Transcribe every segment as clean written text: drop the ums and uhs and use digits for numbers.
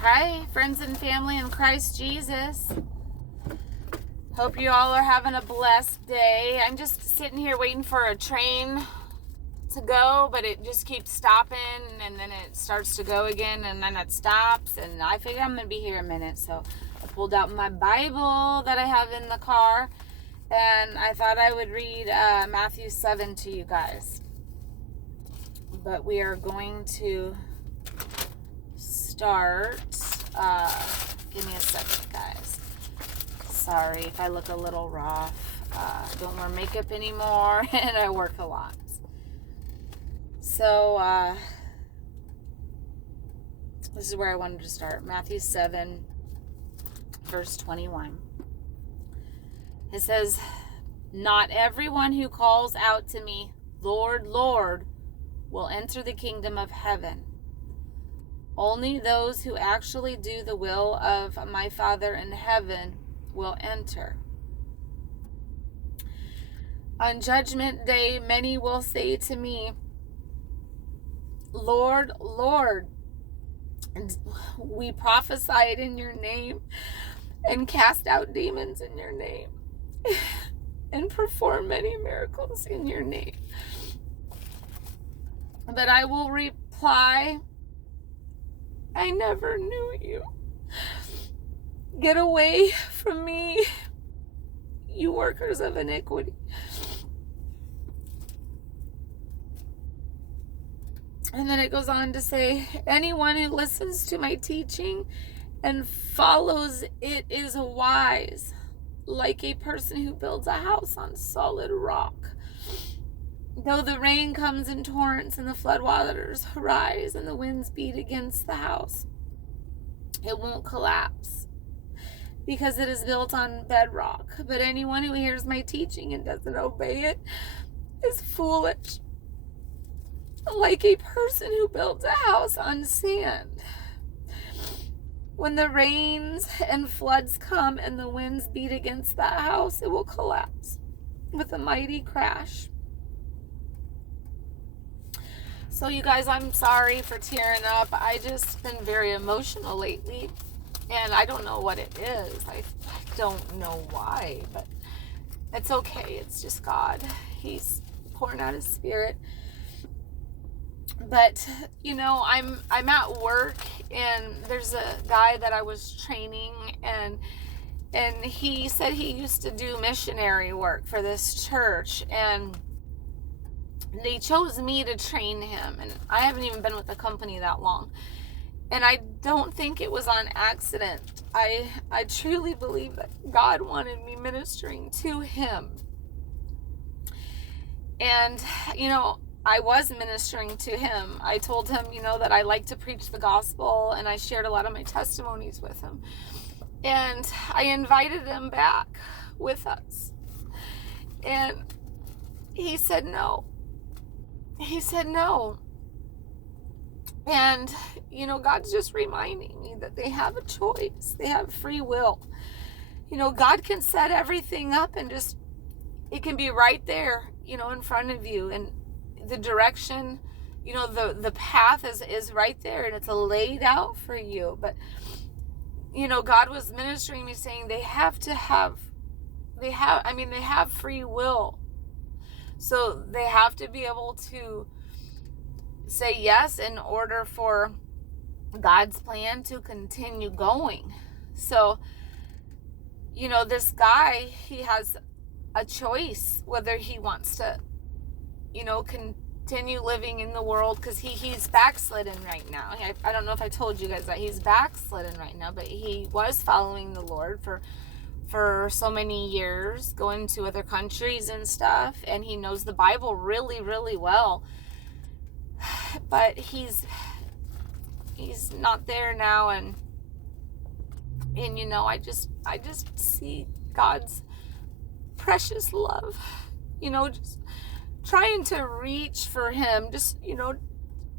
Hi, friends and family in Christ Jesus. Hope you all are having a blessed day. I'm just sitting here waiting for a train to go, but it just keeps stopping, and then it starts to go again, and then it stops, and I figure I'm going to be here a minute, so I pulled out my Bible that I have in the car, and I thought I would read Matthew 7 to you guys. But we are going to start, give me a second, guys. Sorry if I look a little rough. Don't wear makeup anymore, and I work a lot. So, this is where I wanted to start. Matthew 7, verse 21. It says, "Not everyone who calls out to me, 'Lord, Lord,' will enter the kingdom of heaven. Only those who actually do the will of my Father in heaven will enter. On judgment day, many will say to me, 'Lord, Lord, we prophesied in your name and cast out demons in your name and performed many miracles in your name.' But I will reply, 'I never knew you. Get away from me, you workers of iniquity.' And then it goes on to say, 'Anyone who listens to my teaching and follows it is wise, like a person who builds a house on solid rock. Though the rain comes in torrents and the floodwaters rise and the winds beat against the house, it won't collapse because it is built on bedrock. But anyone who hears my teaching and doesn't obey it is foolish, like a person who builds a house on sand. When the rains and floods come and the winds beat against that house, it will collapse with a mighty crash.'" So you guys, I'm sorry for tearing up. I just been very emotional lately, and I don't know what it is. I don't know why, but it's okay. It's just God. He's pouring out his spirit. But I'm at work, and there's a guy that I was training, and he said he used to do missionary work for this church, and they chose me to train him, and I haven't even been with the company that long, and I don't think it was on accident. I truly believe that God wanted me ministering to him, and I was ministering to him. I told him that I like to preach the gospel, and I shared a lot of my testimonies with him, and I invited him back with us, and he said no. And, God's just reminding me that they have a choice. They have free will. God can set everything up and it can be right there, in front of you. And the direction, the path is right there, and it's laid out for you. But, God was ministering me, saying they have free will. So they have to be able to say yes in order for God's plan to continue going. So, this guy, he has a choice whether he wants to, continue living in the world, because he's backslidden right now. I don't know if I told you guys that he's backslidden right now, but he was following the Lord for so many years, going to other countries and stuff, and he knows the Bible really, really well. But he's not there now, and I just see God's precious love, just trying to reach for him, just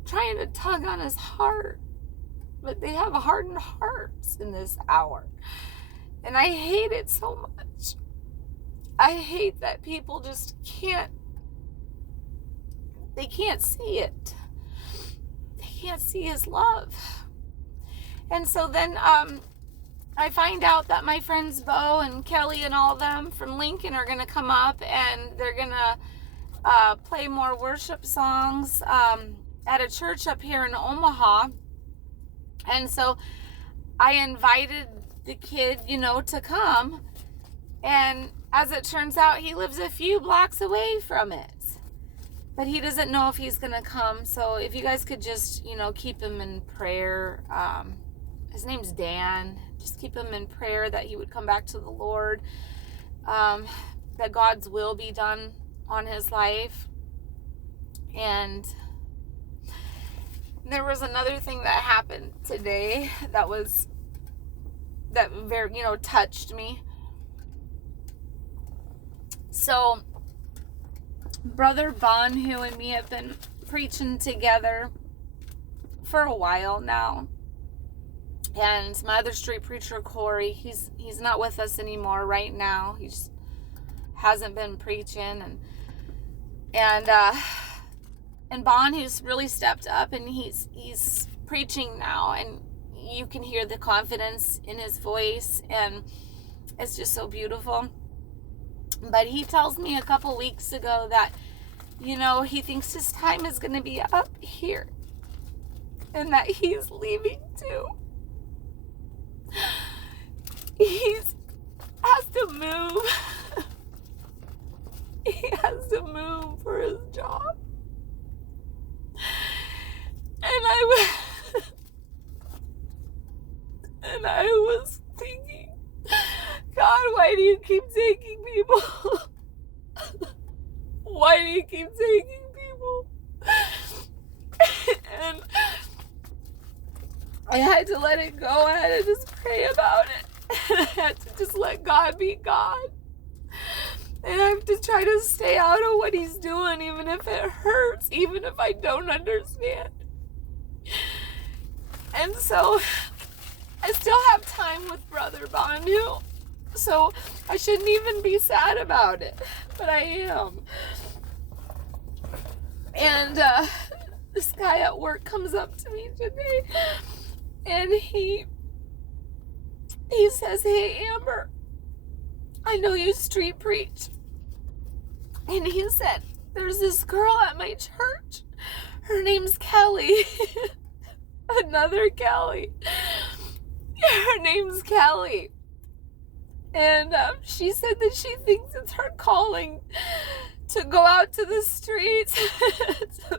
trying to tug on his heart. But they have hardened hearts in this hour. And I hate it so much. I hate that people just can't see it. They can't see his love. And so then I find out that my friends Bo and Kelly and all of them from Lincoln are going to come up, and they're going to play more worship songs at a church up here in Omaha. And so I invited the kid, to come. And as it turns out, he lives a few blocks away from it. But he doesn't know if he's going to come. So if you guys could just, keep him in prayer. His name's Dan. Just keep him in prayer that he would come back to the Lord. That God's will be done on his life. And there was another thing that happened today that very, touched me. So Brother Bhanu and me have been preaching together for a while now. And my other street preacher, Corey, he's not with us anymore right now. He just hasn't been preaching. And Bhanu's really stepped up, and he's preaching now. And you can hear the confidence in his voice, and it's just so beautiful. But he tells me a couple weeks ago that, he thinks his time is going to be up here, and that he's leaving too. He has to move. He has to move for his job. And I was thinking, God, why do you keep taking people? Why do you keep taking people? And I had to let it go. I had to just pray about it. And I had to just let God be God. And I have to try to stay out of what he's doing, even if it hurts, even if I don't understand. And so I still have time with Brother Bhanu. So I shouldn't even be sad about it. But I am. And this guy at work comes up to me today. And he says, "Hey, Amber, I know you street preach." And he said, "There's this girl at my church. Her name's Kelly." Another Kelly. Her name's Kelly. And she said that she thinks it's her calling to go out to the streets to